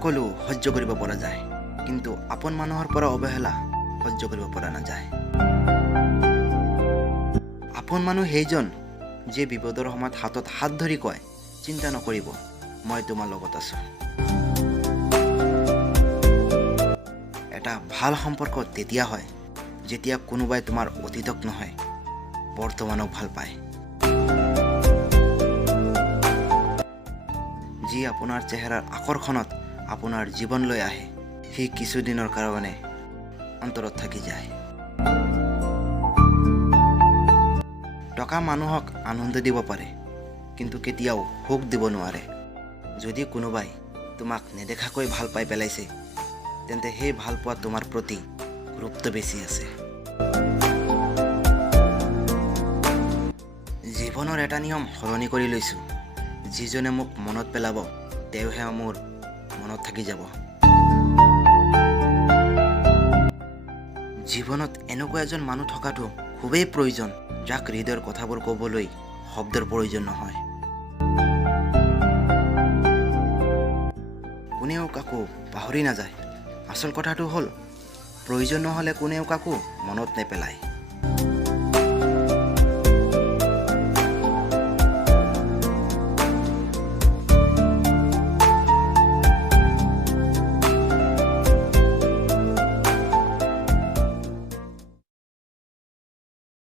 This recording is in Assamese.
সকলো সহ্য কৰিব পৰা যায়, কিন্তু আপোন মানুহৰ পৰা অৱহেলা সহ্য কৰিব পৰা নাযায়। আপোন মানুহ সেইজন যিয়ে বিপদৰ সময়ত হাতত হাত ধৰি কয়, চিন্তা নকৰিব, মই তোমাৰ লগত আছো। এটা ভাল সম্পৰ্ক তেতিয়া হয় যেতিয়া কোনোবাই তোমাৰ অতীতক নহয়, বৰ্তমানক ভাল পায়। যি আপোনাৰ চেহেৰাৰ আকৰ্ষণত আপোনাৰ জীৱনলৈ আহে, সি কিছুদিনৰ কাৰণে অন্তৰত থাকি যায়। টকা মানুহক আনন্দ দিব পাৰে, কিন্তু কেতিয়াও সুখ দিব নোৱাৰে। যদি কোনোবাই তোমাক নেদেখাকৈ ভাল পাই পেলাইছে, তেন্তে সেই ভাল পোৱা তোমাৰ প্ৰতি গুৰুত্ব বেছি আছে। জীৱনৰ এটা নিয়ম সলনি কৰি লৈছোঁ, যিজনে মোক মনত পেলাব তেওঁহে মোৰ মনত থাকি যাব। জীৱনত এনেকুৱা এজন মানুহ থকাটো খুবেই প্ৰয়োজন, যাক হৃদয়ৰ কথাবোৰ ক'বলৈ শব্দৰ প্ৰয়োজন নহয়। কোনেও কাকো পাহৰি নাযায়। আচল কথাটো হ'ল, প্ৰয়োজন নহ'লে কোনেও কাকো মনত নেপেলায়।